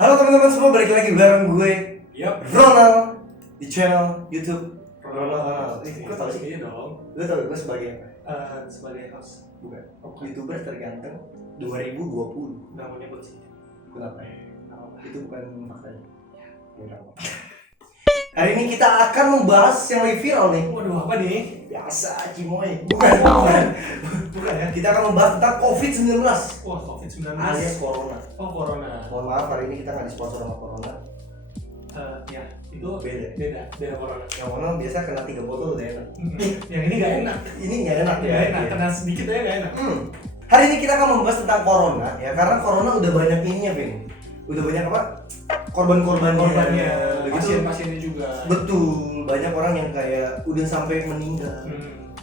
Halo teman-teman semua, balik lagi bareng gue Ronald di channel YouTube Ronald. Gue tau sih? Iya dong. Gue tau gue sebagai Sebagai host. bukan YouTuber terganteng 2020. Nggak mau nyebut sih. Kenapa ya? Apa? Itu bukan faktanya. Ya udah. Hari ini kita akan membahas yang lagi viral nih. Waduh, apa nih? Biasa Cimoy. Bukan ya. Kita akan membahas tentang COVID-19 Wah, COVID-19 alias Corona. Oh, Corona. Mohon maaf, hari ini kita nggak disponsor sama Corona. Ya, itu Beda Corona. Yang Corona biasa kena 3 botol udah enak. Yang ini nggak enak. Ini nggak enak ya. Nggak enak, kena sedikit aja nggak enak. Hari ini kita akan membahas tentang Corona ya, karena Corona udah banyak ininya, Vin. Udah banyak apa? Korbannya. Begitu. Pasien-pasiennya juga. Betul, banyak orang yang kayak udah sampai meninggal.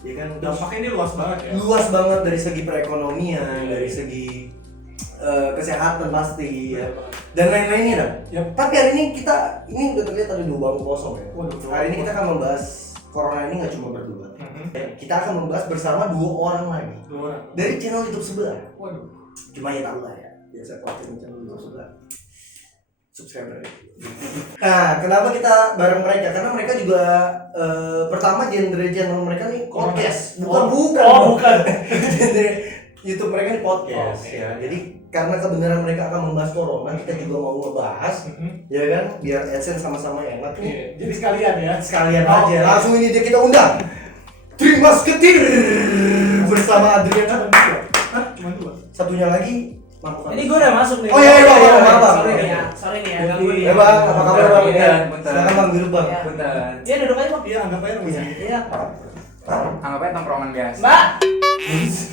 Ya kan? Dampaknya ini luas banget ya. Luas banget dari segi perekonomian, dari segi kesehatan pasti ya. Dan lain-lainnya dah. Yap. Tapi hari ini ini udah terlihat ada 2 bangku kosong ya. Waduh, Hari ini kita akan membahas Corona ini nggak cuma berdua. Kita akan membahas bersama 2 orang lagi. 2 orang. Dari channel YouTube sebelah. Waduh. Cuma ya tahu lah ya, biasa konten channel YouTube sebelah subscriber. Nah, kenapa kita bareng mereka? Karena mereka juga pertama genre channel mereka nih podcast. Bukan. Genre YouTube mereka nih podcast ya. Jadi karena kebenaran mereka akan membahas Corona, kita juga mau ngebahas, ya kan? Biar AdSense sama-sama enak nih. Iya, jadi sekalian ya. Sekalian aja. Langsung ini dia kita undang. Terima Musketeer bersama Adrian. Hah? Cuma 2. Satunya lagi Mangkok. Ini gue udah masuk nih. Oh iya, maaf. Sorry nih ya, ganggu nih. Ya bang, apa kabar bang? Iya, bentar. Silakan bang, duduk bang. Iya. Bentar. Iya duduk aja bang. Iya, anggap aja rumah sakit. Iya. Anggap aja tongkrongan biasa. Mbak.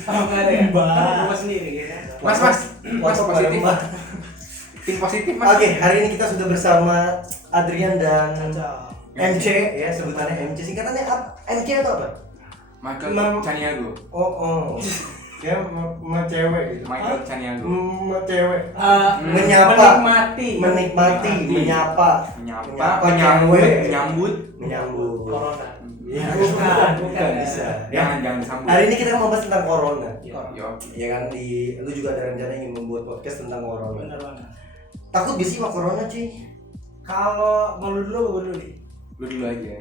Oh nggak ada ya. Mbak. Gue sendiri gitu. Mas positif. Tim positif mas. Oke, hari ini kita sudah bersama Adrian dan Kacau. MC ya, sebutannya MC. Singkatannya apa? MC atau apa? Michael Caniago. Oh. Ya, sama cewek gitu. Michael Caniago. Sama cewek. Menyapa. Menikmati, menyapa, menyambut. Corona. Ya, Bukan. bisa. Jangan disambut. Hari ini kita mau bahas tentang Corona. Yo. Ya kan, lu juga ada rencana ingin membuat podcast tentang Corona. Bener banget. Takut gak sih sama Corona, cuy? Kalau mau lu dulu, gue dulu nih. Lu dulu aja.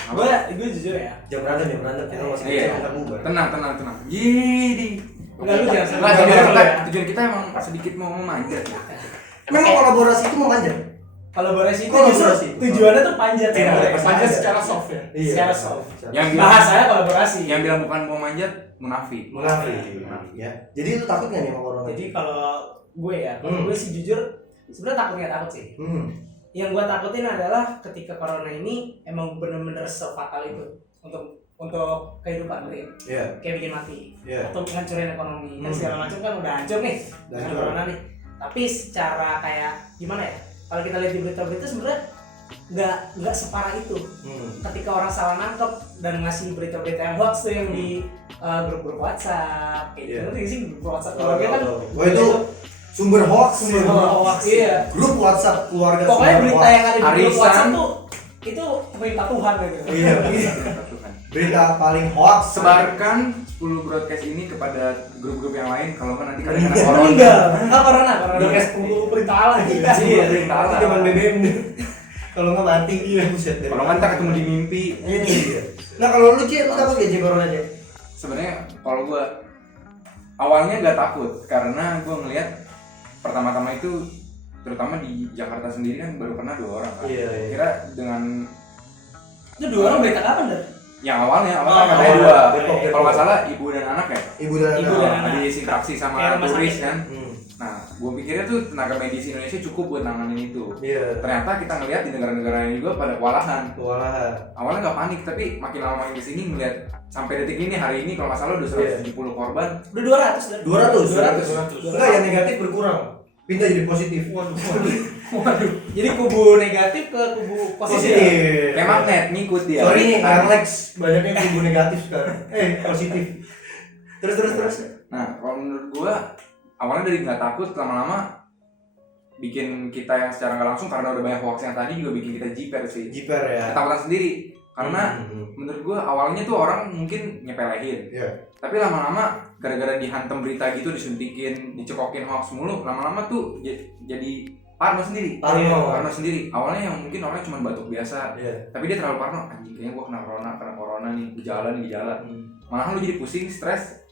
Gue jujur ya. Jam berantem kita masih Iya. kita bubar. Tenang. Jadi. Enggak, lu jangan Lah, sampai. tujuan kita emang sedikit mau memanjat ya. Memang kolaborasi itu memanjat. Kolaborasi itu Kolaborasi. justru tujuannya tuh panjat Iya, ya. Panjat secara soft ya. Secara soft. Yang bilang Bahasanya kolaborasi. yang bilang bukan mau manjat munafik. Munafik. Ya. Jadi lu takut gak nih sama Corona? Jadi kalau gue ya, kalau gue sih jujur sebenarnya takut nggak takut sih. Yang gue takutin adalah ketika Corona ini emang bener-bener sefatal itu untuk kehidupan real. Iya. Kayak bikin mati, Iya. atau ngancurin ekonomi, kan segala macam kan udah hancur nih Udah dengan hancur. Corona nih. Tapi secara kayak gimana ya? Kalau kita lihat di berita-berita sebenarnya nggak separah itu. Ketika orang salah nangkep dan ngasih berita-berita yang hoax tuh yang di grup-grup WhatsApp, kayak Iya. gitu ngerti sih grup WhatsApp keluarga kan. Wah itu sumber hoax. Hoax. Iya. Grup WhatsApp keluarga. Pokoknya sumber berita hoax. yang ada di grup Arisan. WhatsApp tuh itu perintah Tuhan gitu. Iya. Berita paling hoax. Sebarkan 10 broadcast ini kepada grup-grup yang lain kalau nggak nanti kalian kena Corona. Enggak, corona. Udah kayak 10 perintah Allah gitu. Iya, perintah Allah. Itu zaman BBM. Kalau nggak mati. Iya. Buset. Kalau nggak ntar ketemu di mimpi. Iya. Nah kalau lu Ci, lu takut gak Ci Corona Ci? Sebenarnya kalau gua awalnya gak takut karena gua ngelihat pertama-tama itu terutama di Jakarta sendiri kan baru kena 2 orang kan. Iya. Kira dengan Itu 2 orang berita kapan dah? yang awalnya awalnya katanya 2. Depok. Kalau nggak salah ibu dan anak ya. Ibu dan Ibu anak. dan anak. Ada interaksi Kayak sama rumah turis sakit. kan. Nah, gua pikirnya tuh tenaga medis Indonesia cukup buat nanganin itu. Iya. Ternyata kita ngelihat di negara-negara lain juga pada kewalahan. Kewalahan. Awalnya nggak panik, tapi makin lama makin kesini ngelihat sampai detik ini hari ini kalau nggak salah udah 170 korban. Udah 200 dah. 200. Enggak, yang negatif berkurang. Pindah jadi positif. Waduh. Jadi kubu negatif ke kubu positif. Kayak magnet ngikut dia. Sorry nih, Alex banyaknya kubu negatif sekarang. Positif. Terus. Nah, kalau menurut gua awalnya dari nggak takut lama-lama bikin kita yang secara nggak langsung karena udah banyak hoax yang tadi juga bikin kita jiper sih. Jiper ya. Ketakutan sendiri. Karena menurut gua awalnya tuh orang mungkin nyepelehin. Iya. Tapi lama-lama gara-gara dihantam berita gitu, disuntikin, dicekokin hoax mulu, lama-lama tuh jadi Parno sendiri. Parno. Sendiri. Awalnya yang mungkin orangnya cuma batuk biasa. Iya. Tapi dia terlalu parno. Anjing kayaknya gua kena corona nih. Gejala. Malah lu jadi pusing, stres,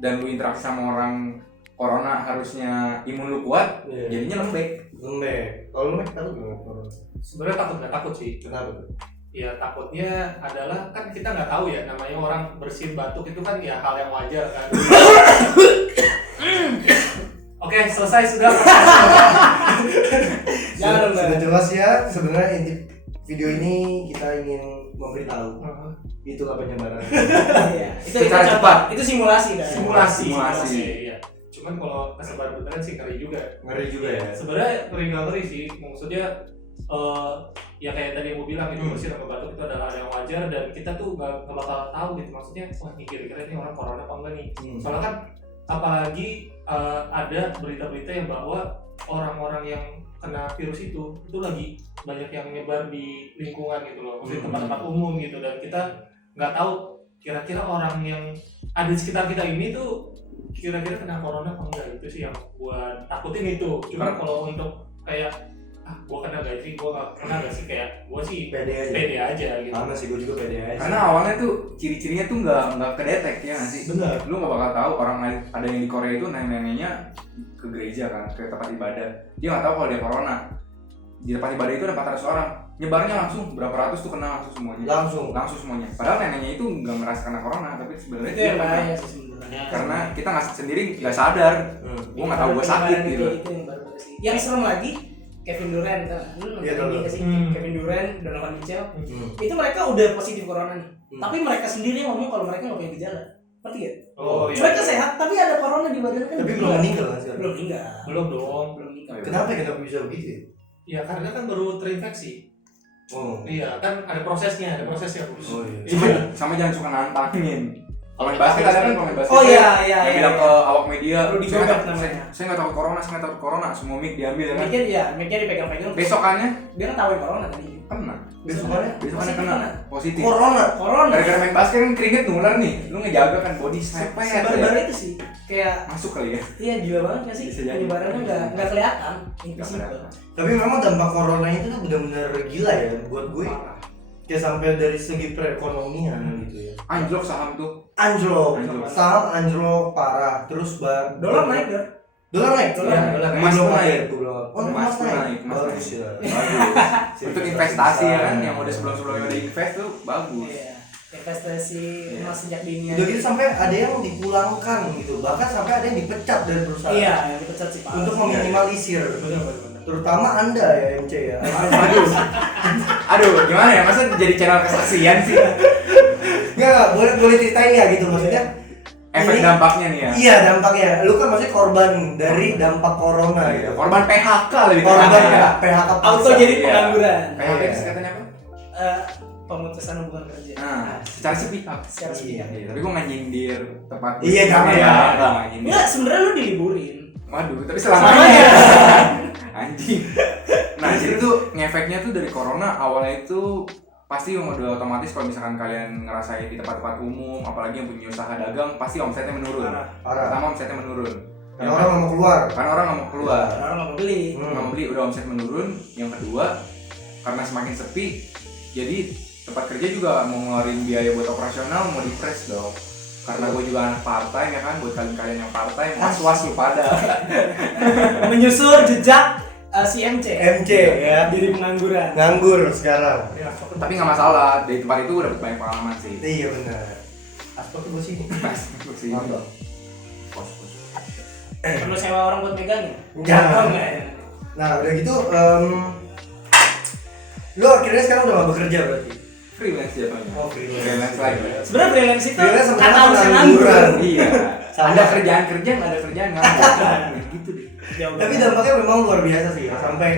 dan lu interaksi sama orang corona harusnya imun lu kuat, jadinya lembek. Kalau lembek takut nggak? Sebenarnya nggak takut sih. Kenapa tuh? Ya takutnya adalah kan kita nggak tahu ya, namanya orang bersin batuk itu kan ya hal yang wajar kan. Oke, selesai sudah. Jangan dong, Sudah Bang. jelas ya, sebenarnya inti video ini kita ingin memberitahu itulah penyebaran. Iya. Secara contoh. cepat. Itu simulasi kan. Simulasi. Iya. Cuman kalau kesebar beneran sih ngeri juga. Ngeri juga ya. Sebenarnya ngeri sih, maksudnya ya kayak tadi yang gue bilang itu bersin sama batuk itu adalah hal yang wajar dan kita tuh nggak bakal tahu gitu, maksudnya wah ini kira-kira ini orang corona apa enggak nih. Soalnya kan apalagi ada berita-berita yang bahwa orang-orang yang kena virus itu lagi banyak yang nyebar di lingkungan gitu loh, maksudnya tempat-tempat umum gitu, dan kita nggak tahu kira-kira orang yang ada di sekitar kita ini tuh kira-kira kena corona apa enggak. Itu sih yang gua takutin itu. Cuma kalau untuk kayak gua kena gak sih, gua gak kena gak sih, kayak gua sih pede aja gitu. Sama sih, gue juga pede aja. Karena awalnya tuh ciri-cirinya tuh nggak kedetek ya nggak sih? Benar. Lu nggak bakal tahu orang lain, ada yang di Korea itu nenek-neneknya ke gereja kan, ke tempat ibadah. Dia nggak tahu kalau dia corona. Di tempat ibadah itu ada 400 orang, nyebarnya langsung berapa ratus tuh kena langsung semuanya. Padahal neneknya itu nggak merasa kena corona, tapi sebenarnya Itu dia yang kena. bahaya sih sebenarnya. Karena kita nggak sendiri nggak sadar, gua nggak tahu gua sakit Penyebaran gitu. Itu yang baru sih. Yang serem lagi Kevin Durant, lu Iya, nonton tahu. dia sih? Kevin Durant, Donovan Mitchell, itu mereka udah positif corona nih. Tapi mereka sendiri ngomong kalau mereka nggak punya gejala. Ngerti gak? Oh iya. Mereka sehat, tapi ada corona di badan kan. Tapi belum meninggal kan sekarang? Belum meninggal. Belum dong. Belum meninggal. Kenapa bisa begitu ya? Ya karena kan baru terinfeksi. Oh. Iya, kan ada prosesnya, Bos. Oh iya. Sama jangan suka nantangin. Pemain basket ada kan pemain basket. Oh iya. Yang bilang ke awak media, Rudy saya Gobert nggak- namanya. saya nggak takut corona, semua mic diambil kan. Mic-nya dipegang-pegang. Besokannya Dia kan tahu corona tadi. kena. Besokannya kena positif. corona. Corona. Gara-gara main basket kan keringet nular nih, lu ngejaga kan body snap ya. Sebar-bar itu sih. Kayak Masuk kali ya. iya gila banget nggak sih? Bisa jadi. Penyebarannya nggak kelihatan. Invisible. kelihatan. Tapi memang dampak corona itu tuh benar-benar gila ya buat gue. Kayak sampai dari segi perekonomian gitu ya. Anjlok saham tuh. Anjlok. Anjlok. Saham anjlok parah. Terus Dolar naik dah. Dolar naik. Dolar naik. Emas Belum pun naik. gue belum. Oh, Emas emas pun naik. naik. Emas Bagus naik. ya. Bagus. Untuk investasi ya kan, yang udah sebelum-sebelumnya udah invest tuh bagus. Iya. Investasi emas sejak dini. Udah gitu sampai ada yang dipulangkan gitu. Bahkan sampai ada yang dipecat dari perusahaan. Iya, yang dipecat sih Pak. Untuk meminimalisir. Benar. Terutama Anda ya MC ya. Aduh, gimana ya? Masa jadi channel kesaksian sih? Enggak, boleh ceritain ya gitu maksudnya. Efek Ini- dampaknya nih ya. Iya dampaknya. Lu kan maksudnya korban dari dampak corona gitu. Korban PHK lebih Korban tepatnya ya. PHK paksa. Auto jadi Iya. pengangguran. PHK Iya. itu singkatannya apa? Pemutusan hubungan kerja. Nah, secara sepihak. Secara sepihak. Iya, tapi gua nggak nyindir tempat. Iya, jangan. Nggak nyindir. Enggak, sebenarnya lu diliburin. Waduh, tapi Selamanya. selamanya. Anjing. Nah, jadi tuh ngefeknya tuh dari corona awalnya itu pasti udah otomatis kalau misalkan kalian ngerasain di tempat-tempat umum, apalagi yang punya usaha dagang, pasti omsetnya menurun. Parah. Pertama omsetnya menurun. Karena orang nggak mau keluar. Karena orang nggak mau keluar. Orang nggak mau beli. Nggak mau beli, udah omset menurun. Yang kedua, karena semakin sepi, jadi tempat kerja juga mau ngeluarin biaya buat operasional, mau di-press dong. Karena gue juga anak part-time ya kan, buat kalian yang part-time, was-was lu pada. Menyusur jejak si MC. MC ya. Jadi pengangguran. Nganggur sekarang. Ya, Tapi nggak masalah, dari tempat itu gue dapet banyak pengalaman sih. Iya benar. Aspek tuh gue sini. Sih. Mantap. Perlu sewa orang buat megangnya? Jangan. Oh, enggak ya. Nah udah gitu, lu akhirnya sekarang udah gak bekerja berarti? Freelance jatuhnya. Oh freelance. Freelance lagi. Sebenarnya freelance itu Freelance sebenarnya kata usaha pengangguran. nganggur. Iya. Sama. Ada kerjaan kerja, nggak ada kerjaan nganggur. Gitu deh. Jauh Tapi banget. dampaknya memang luar biasa sih ya. Sampai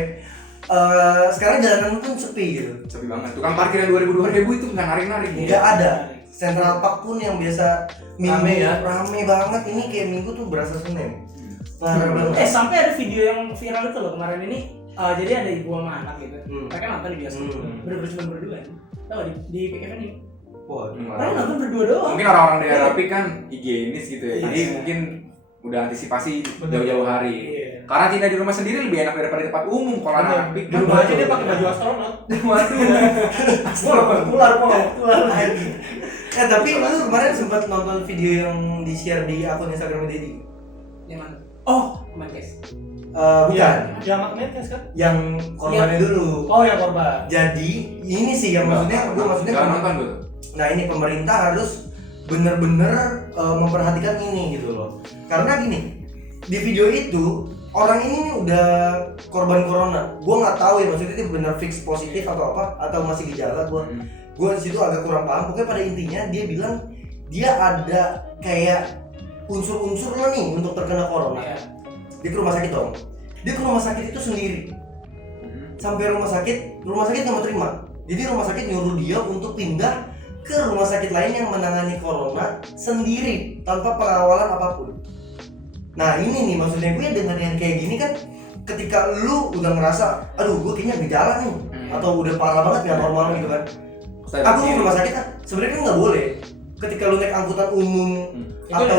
sekarang jalanan pun sepi gitu. Sepi banget. Tukang parkir yang 2000 itu nggak narik-narik. Nggak ada. Central Park pun yang biasa minggu Rame ya. rame banget, ini kayak minggu tuh berasa Senin. Parah banget. Sampai ada video yang viral itu loh kemarin ini. Jadi ada ibu sama anak gitu. Mereka nonton di bioskop. Bener-bener cuma berdua. Tahu nggak di PKV ini? Wah, Mereka gimana? nonton berdua doang. Mungkin orang-orang daerah Rapik kan higienis gitu ya. Jadi Iya. mungkin udah antisipasi Bener. jauh-jauh hari. Iya. Karantina di rumah sendiri lebih enak daripada di tempat umum. Kalau anak Di rumah aja dia pakai baju astronot. Keluar lagi. Tapi lu kemarin sempat nonton video yang di-share di akun Instagram Dedi. Yang mana? Oh, Kemenkes. Bukan. Ya magnetnya kan? Yang korbannya dulu. Oh ya korban. Jadi ini sih yang maksudnya Gak nonton gue. Nah ini pemerintah harus bener-bener memperhatikan ini gitu loh. Karena gini, di video itu orang ini nih udah korban corona. Gue nggak tahu ya maksudnya itu bener fix positif atau apa atau masih gejala. Gue di situ agak kurang paham. Pokoknya pada intinya dia bilang dia ada kayak unsur-unsur lah nih untuk terkena corona. Dia ke rumah sakit dong. Dia ke rumah sakit itu sendiri. Sampai rumah sakit nggak mau terima. Jadi rumah sakit nyuruh dia untuk pindah ke rumah sakit lain yang menangani corona sendiri tanpa pengawalan apapun. Nah ini nih maksudnya gue dengan yang kayak gini kan, ketika lu udah ngerasa, aduh gue kayaknya gejala nih, atau udah parah banget nggak normal gitu kan, aku ke rumah sakit kan sebenarnya kan nggak boleh. Ketika lu naik angkutan umum atau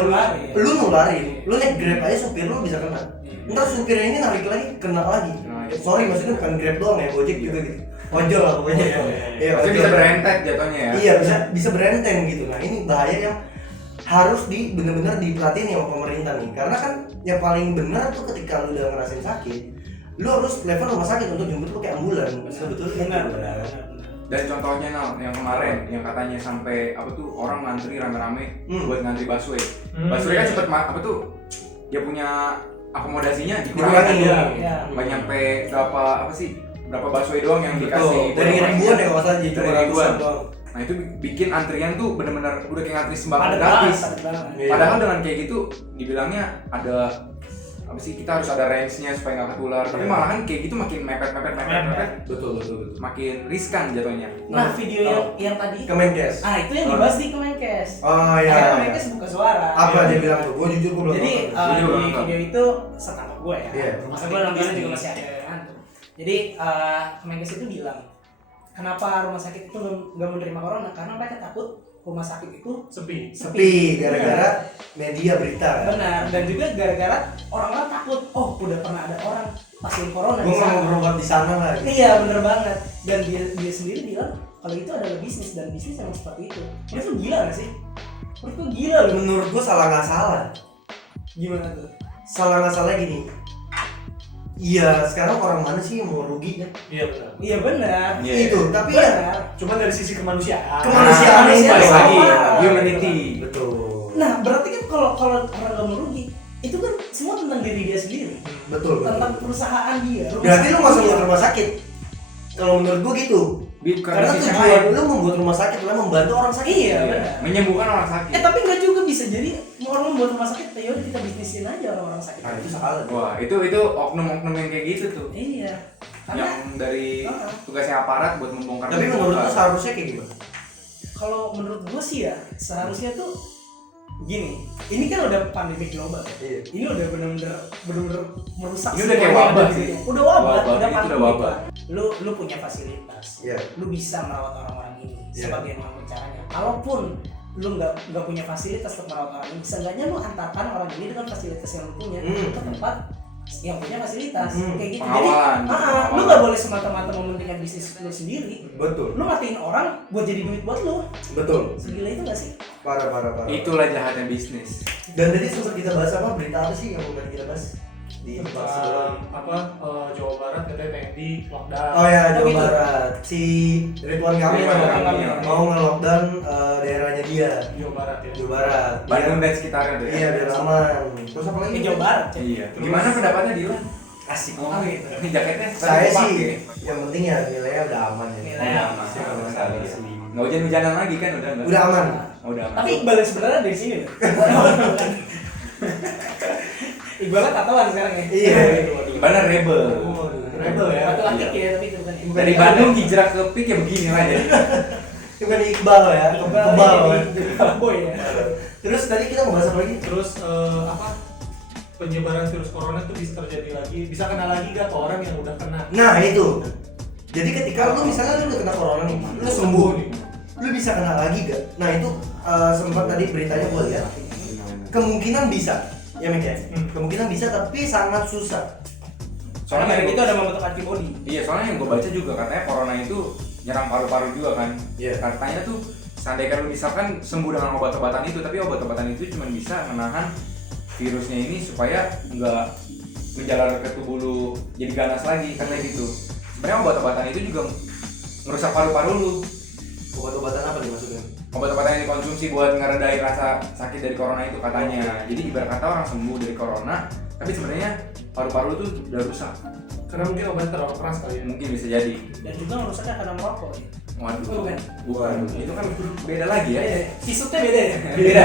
lu nularin, lu naik Grab aja supir lu bisa kena. Ntar supirnya ini narik lagi, kena lagi. Sorry maksudnya bukan Grab doang ya, Gojek juga gitu. Ojol lah pokoknya. Iya, Maksudnya bisa berentet jatuhnya ya. Iya, bisa berenteng gitu. Nah, ini bahaya yang harus bener-bener diperhatiin sama pemerintah nih. Karena kan yang paling benar tuh ketika lu udah ngerasain sakit, lu harus telepon rumah sakit untuk jemput pakai ambulan. Sebetulnya Benar. Dan contohnya yang kemarin yang katanya sampai apa tuh orang ngantri rame-rame buat ngantri busway. Busway kan cepet dia punya akomodasinya dikurangin Iya. Nggak nyampe berapa busway doang yang dikasih. dari ribuan ya kalau salah jadi Dari ribuan. Nah itu bikin antrian tuh benar-benar udah kayak ngantri sembako gratis. Padahal dengan kayak gitu dibilangnya ada kita harus ada range-nya supaya nggak ketular. Tapi malahan kayak gitu makin mepet. Betul. Makin riskan jatuhnya. Nah, video yang tadi Kemenkes. itu yang dibahas di Kemenkes. Oh Akhirnya iya. Kemenkes buka suara. Apa dia bilang tuh? Gue jujur gue belum Jadi nonton. di video itu setangkap gue ya. Iya. Masa gue nontonnya juga masih ada yang ngantuk. Jadi Kemenkes itu bilang, kenapa rumah sakit itu nggak menerima corona? Karena mereka takut rumah sakit itu sepi gara-gara media berita. Benar, dan juga gara-gara orang-orang takut, oh udah pernah ada orang pasien corona Gue di nggak sana. mau berobat di sana lagi. Iya bener banget. Dan dia sendiri bilang kalau itu adalah bisnis, dan bisnis emang seperti itu. Menurut lu gila gak sih? Menurut lu gila loh. Menurut gue salah nggak salah. Gimana tuh? Salah nggak salah gini. Iya, sekarang orang mana sih yang mau rugi kan? Iya benar. Iya benar. Iya. Itu, tapi ya Benar. Cuma dari sisi kemanusiaan. kemanusiaan ini Kemanusiaan balik lagi sama. humanity. Betul. Nah berarti kan kalau orang nggak mau rugi, itu kan semua tentang diri dia sendiri, Betul. tentang perusahaan dia. Berarti lu nggak usah buat rumah sakit. Kalau menurut gue gitu. Karena sisi tujuan lain, lu membuat rumah sakit adalah membantu orang sakit. Iya benar. menyembuhkan orang sakit. Tapi nggak juga bisa jadi orang membuat rumah sakit, ya udah kita bisnisin aja orang-orang sakit. Nah, itu salah. Wah itu oknum-oknum yang kayak gitu tuh. Iya. Karena Yang dari tugasnya aparat buat membongkar. Tapi menurut lu seharusnya kayak gimana? kalau menurut gue sih ya seharusnya tuh gini, ini kan udah pandemi global ya. Iya. Ini udah bener-bener merusak. Ini udah kayak semuanya wabah di sih. dunia. Udah wabah, Wabah, udah itu pandemi. udah wabah. Lu punya fasilitas. Iya. Lu bisa merawat orang-orang ini Iya. sebagaimana caranya. Kalaupun lu nggak punya fasilitas untuk merawat orang ini, seenggaknya lu antarkan orang ini dengan fasilitas yang lu punya ke tempat yang punya fasilitas kayak gitu. Pengawalan. Jadi lu nggak boleh semata-mata mementingkan bisnis lu sendiri. Betul. Lu matiin orang buat jadi duit buat lu. Betul. Segila itu gak sih? Parah. Itulah jahatnya bisnis. Dan tadi sempat kita bahas apa berita apa sih yang mau kita bahas di bahas sebelum? Jawa Barat katanya pengen di lockdown. Oh ya, Jawa gitu. Barat. Si Ridwan Kamil Ridwan Kamil. mau nge-lockdown daerahnya dia. Jawa Barat ya. Jawa Barat. Bandung dan sekitarnya tuh. Iya, biar aman. Terus apa lagi? Ini Jawa Barat. Cek. Iya. Gimana pendapatnya Dilan? Asik. Oh gitu. Ini jaketnya. Saya tadi sih pakai. yang penting ya nilainya udah aman ya. Nilainya aman. Aman sekali sih. Nggak hujan-hujanan lagi kan udah nggak? Udah aman. Oh, udah aman. Tapi Iqbal sebenarnya dari sini loh. Iqbalnya tatoan sekarang ya. Iya. Gimana rebel? Rebel ya. Batu akik ya, tapi itu bukan ya. Dari Bandung hijrah ke Pik ya begini aja. Itu kan Iqbal ya. Kebal ya. Jadi fuckboy ya. Terus tadi kita mau bahas apa lagi? Terus penyebaran virus corona tuh bisa terjadi lagi, bisa kena lagi gak ke orang yang udah kena? Nah itu. Jadi ketika lu misalnya lu udah kena corona nih, lu sembuh nih, lu bisa kena lagi gak? Nah itu sempat tadi beritanya gue lihat, kemungkinan bisa. Ya Mik ya? Kemungkinan bisa tapi sangat susah. Soalnya dari itu ada membentuk antibody. Iya, soalnya yang gue baca juga katanya corona itu nyerang paru-paru juga kan. Iya. Katanya tuh seandainya lu misalkan sembuh dengan obat-obatan itu, tapi obat-obatan itu cuma bisa menahan virusnya ini supaya nggak menjalar ke tubuh lu jadi ganas lagi, katanya gitu. Sebenarnya obat-obatan itu juga ngerusak paru-paru lu. Obat-obatan apa nih maksudnya? Obat-obatan yang dikonsumsi buat ngeredain rasa sakit dari corona itu katanya. Jadi ibarat kata orang sembuh dari corona, tapi sebenarnya paru-paru tuh udah rusak. Karena mungkin obat terlalu keras kali ya. Mungkin bisa jadi. Dan juga merusaknya karena merokok ya. Waduh. Bukan. Bukan. Itu kan beda lagi ya. Kisutnya beda ya? Beda.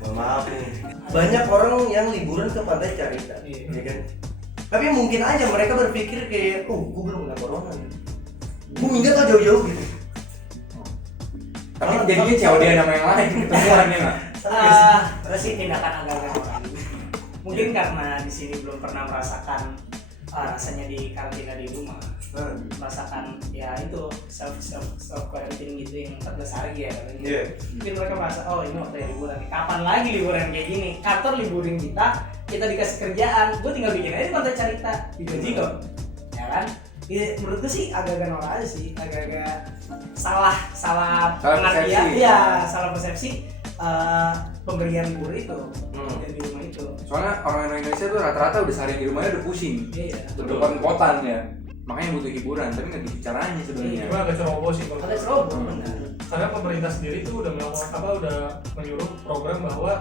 Mohon maaf nih. Banyak orang yang liburan ke pantai Carita, ya kan? Tapi mungkin aja mereka berpikir kayak, gue belum kena corona nih. Gue minggat aja jauh-jauh gitu. Tapi jadinya COD nama yang lain ketemuan ya nggak? Terus sih tindakan agak-agak orang. Mungkin karena di sini belum pernah merasakan rasanya di karantina di rumah. Merasakan ya itu self quarantine gitu yang 14 hari ya. Iya. Mungkin mereka merasa oh ini waktu liburan nih. Kapan lagi liburan kayak gini? Kantor liburin kita dikasih kerjaan. Gue tinggal bikin aja di pantai Carita. Digaji kok. Ya kan? Ya, menurut gue sih agak-agak norak aja sih, agak-agak salah pengertian, ya salah persepsi pemberian libur itu dan di rumah itu. Soalnya orang Indonesia tuh rata-rata udah seharian di rumahnya udah pusing, Iya. udah kotan ya, makanya butuh hiburan, tapi nggak gitu caranya sebenarnya. Cuma agak ceroboh sih kalau Agak ceroboh benar. karena pemerintah sendiri tuh udah melakukan udah menyuruh program bahwa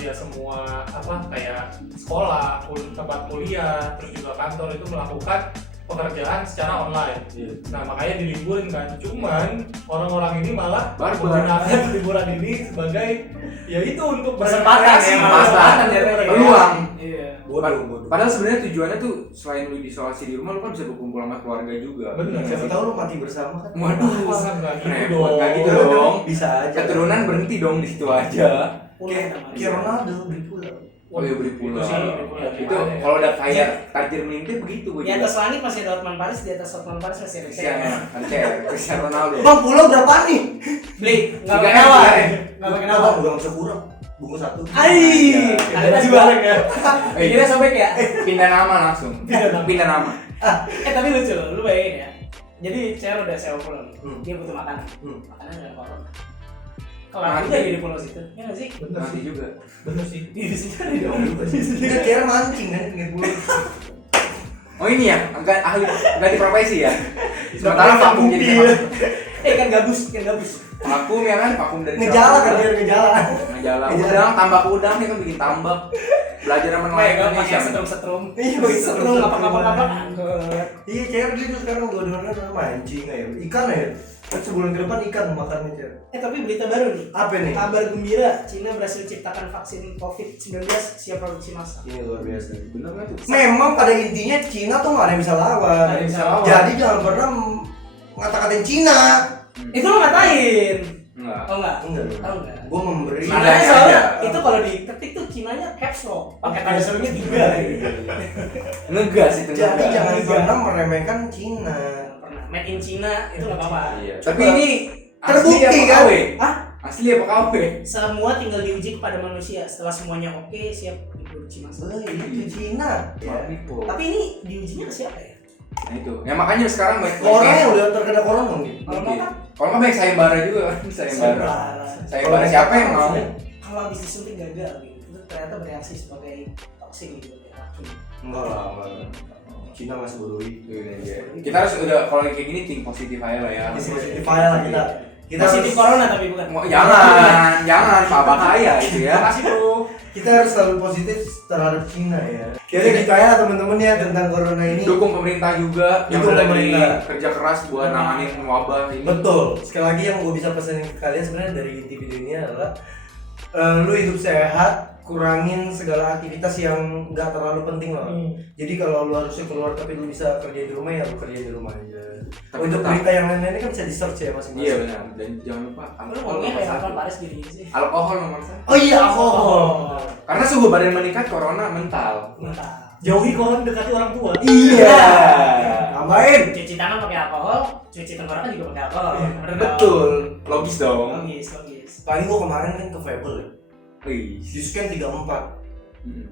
ya semua kayak sekolah, tempat kuliah, terus juga kantor itu melakukan pekerjaan secara online. Nah makanya diliburin kan. Cuman orang-orang ini malah menggunakan liburan ini sebagai ya itu untuk Kesempatan ya, peluang. Iya. Bodoh. Padahal sebenarnya tujuannya tuh selain lu diisolasi di rumah, lu kan bisa berkumpul sama keluarga juga. Bener. Siapa tahu lu mati bersama kan? Waduh, Nggak gitu repot dong. nggak gitu dong. Bisa aja. Keturunan berhenti dong di situ aja. Kayak Ronaldo beli pulang. Oh iya beli Itu pulang. sih, Itu kalau udah kayak tajir melintir begitu gue Di juga. atas langit masih ada Hotman Paris, di atas Hotman Paris masih ada Cristiano Ronaldo. Bang pulau berapa nih? Beli, nggak Tiga pakai M, nawar, tiga M. nggak pakai Bang, nawar. udah nggak bisa kurang. Bungkus 1. Ada nasi bareng ya. Kira sobek ya. Pindah nama langsung. Pindah nama. Tapi lucu loh, lu bayangin ya. Jadi saya udah sewa pulau nih. Hmm. Dia butuh makanan. Hmm. Makanan nggak corona. Kelar juga di pulau situ. Ya nggak sih? Bener Nanti sih. juga. Bener sih. Di sini ada dong. Dia kira mancing kan pinggir pulau. Oh ini ya, ahli ganti profesi ya. Sementara vakum jadi Kan gabus. vakum ya kan, vakum dari Ngejala kan dia ngejala. ngejala udang, tambak udang dia kan bikin tambak. Belajar sama nelayan Megang Indonesia. pakai setrum. Iya, Setrum apa. Iya, Cer dia tuh sekarang dua-duanya mancing ya. Ikan ya. Kan sebulan ke depan ikan makannya, Cer. Tapi berita baru nih. Apa nih? Kabar gembira, Cina berhasil ciptakan vaksin COVID-19 siap produksi massal. Ini luar biasa. Bener nggak tuh? Memang pada intinya Cina tuh nggak ada yang bisa lawan. Nggak ada yang bisa lawan. Jadi jangan pernah ngata-ngatain Cina. Itu lo ngatain. Enggak. Oh enggak? Enggak. Tahu enggak? Gue memberi. Nada Cinanya aja. soalnya itu kalau diketik tuh Cinanya caps lock, pakai tanda serunya 3. Ngegas itu. Jadi ngegas. jangan Ngegas. pernah meremehkan Cina. Pernah made in Cina itu nggak apa-apa. Iya. Tapi ini Terbukti, asli apa kan? KW? Hah? Asli apa KW? Semua tinggal diuji kepada manusia. Setelah semuanya oke, siap diproduksi massal. Itu Cina. Ya. Tapi ini diujinya ke siapa ya? Nah itu. Ya makanya sekarang banyak Orang yang udah terkena corona mungkin. Kalau Mungkin. nggak Kalau nggak banyak sayembara juga kan, sayembara. Sayembara siapa yang mau? Kalau habis disuntik gagal gitu, itu ternyata bereaksi sebagai toksin gitu ya. Racun. Enggak lah. Cina nggak sebodoh itu. Kita harus udah kalau kayak gini think positif aja lah ya. Positif aja lah kita. Kita Positif harus, corona tapi bukan. Jangan, Pak bahaya itu ya. Makasih bro. kita harus selalu positif terhadap Cina ya. Jadi kayak teman-teman ya tentang corona ini. Dukung pemerintah juga yang Dukung lagi pemerintah. kerja keras buat nanganin wabah ini. Betul. Sekali lagi yang gue bisa pesan ke kalian sebenarnya dari inti video ini adalah lu hidup sehat, kurangin segala aktivitas yang nggak terlalu penting lah. Jadi kalau lu harusnya keluar tapi lu bisa kerja di rumah ya lu kerja di rumah aja. Tapi Untuk tetap- berita yang lain-lainnya kan bisa di search ya masing-masing. Iya benar. Dan jangan lupa Lu alkohol ngomongnya nomor kayak satu. Hotman Paris gini sih. Alkohol nomor satu. Oh iya alkohol. Karena suhu badan meningkat, corona mental. Mantap. Jauhi corona, dekati orang tua. Iya. Tambahin. Cuci tangan pakai alkohol, cuci tenggorokan juga pakai alkohol. Bener dong? Betul. Logis dong. Logis. Paling gua kemarin kan ke Fable ya. Wih. Di scan 34.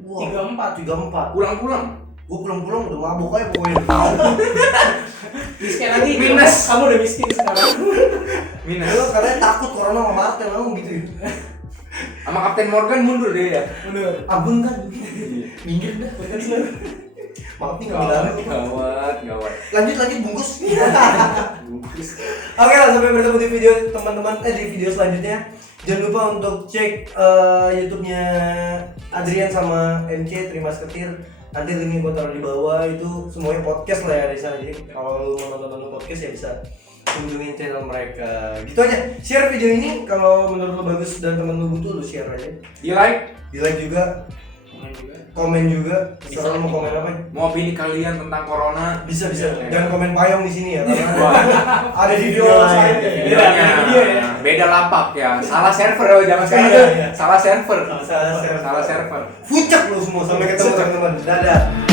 Wah, 34. Pulang-pulang. Gue pulang-pulang udah mabuk aja pokoknya. Miskin lagi. Minus. Kamu udah miskin sekarang. Minus. Lo katanya takut corona sama Martel kamu gitu ya. Sama Kapten Morgan mundur deh ya. Bener. Abun kan. Minggir dah. Maaf nih nggak bilang. Gawat. Lanjut bungkus. Bungkus. Oke lah, sampai bertemu di video teman-teman di video selanjutnya. Jangan lupa untuk cek YouTube-nya Adrian sama MC Terima Seketir. Nanti linknya gue taruh di bawah, itu semuanya podcast lah ya di sana. Jadi kalau lu mau nonton podcast ya bisa kunjungin channel mereka. Gitu aja. Share video ini kalau menurut lu bagus dan temen lu butuh, lu share aja. Di like. Di like juga, komen juga. Bisa mau komen apa? Mau opini kalian tentang corona? Bisa. Ya. Jangan komen payung di sini ya, karena Wah. ada di video Iya, selanjutnya. Videonya video ya. beda lapak ya. Salah server ya, jangan sekarang. Iya. Salah server. Salah server. Salah server. Puncak lu semua, sampai ketemu teman-teman. Dadah.